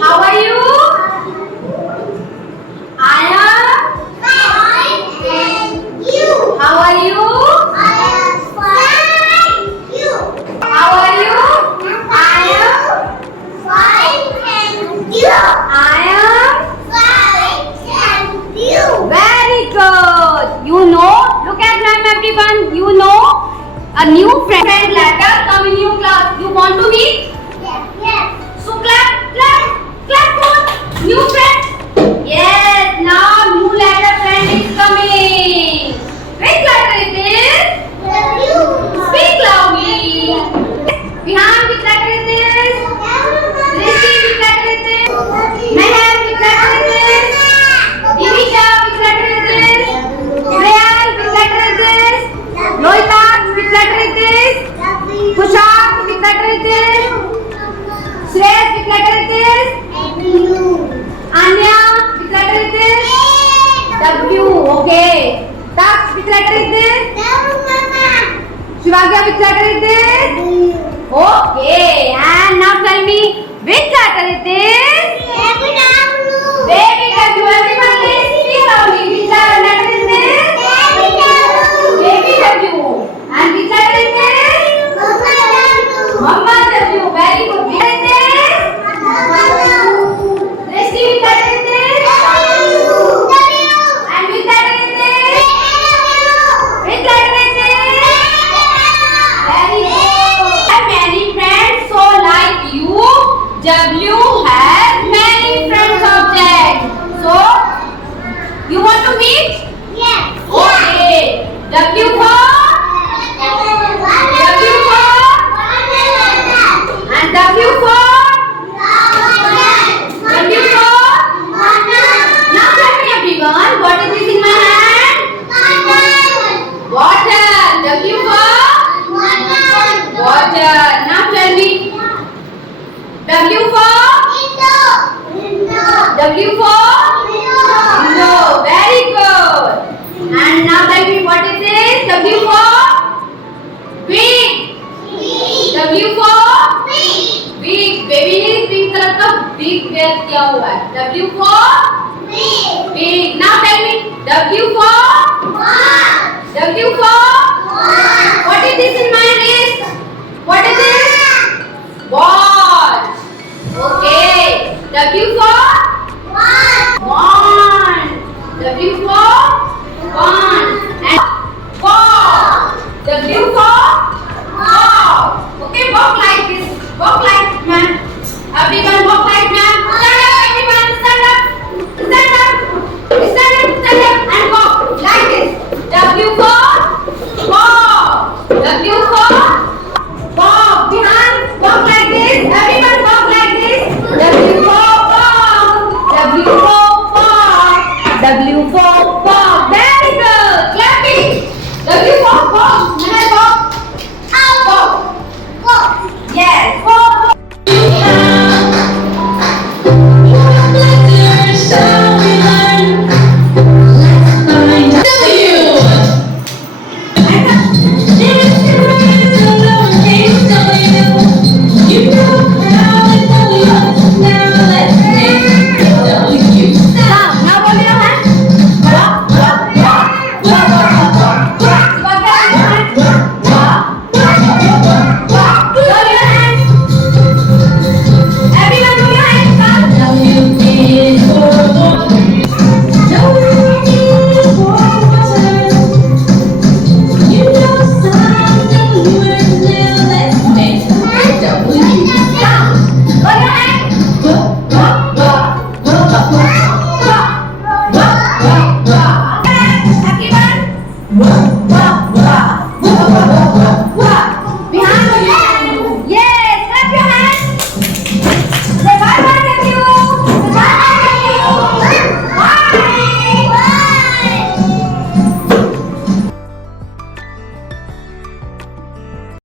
How are you? I am fine. And you? How are you? I am fine. You? How are you? I am fine. And you? I am fine. And you? Very good. You know, look at them everyone. You know, a new friend letter come in your class. You want to meet? Yes. So clap, clap, clap for new friend. Yes. Now new letter friend is coming. Which letter it is? W. Speak loudly. Vihan, which letter it is? Rishi, which letter it is? Meher, which letter it is? Divisha, which letter it is? Prayal, which letter it is? Loita, which letter it is? Kushal, which letter it is? Shreyas, which letter it is? Anya, which letter it is? W. Okay. Taksh, which letter it is? Shivagya, which letter it is? Okay. And now tell me which letter it is? Baby W. Everyone speak loudly. Which letter it is? Baby W. And which letter it is? Mama W. Very good. Which letter it is? Rishi, which letter it is? And which letter it is? Which letter it is? Very good. Have many friends so like you. W has many friends objects. So you want to meet? Yes. Okay. W for? W for? And W for? W for? Now tell me everyone, what is this in my hand? Water. W for? Water. Now tell me. W for? W for? Window. Very good. And now tell me what it is. W for? Big. W for? Big. Baby ने pink colour का big where किया हुआ है. W for? Big. Now tell me. W for? W for? What is this in my wrist? What is this? Watch. Okay. W for?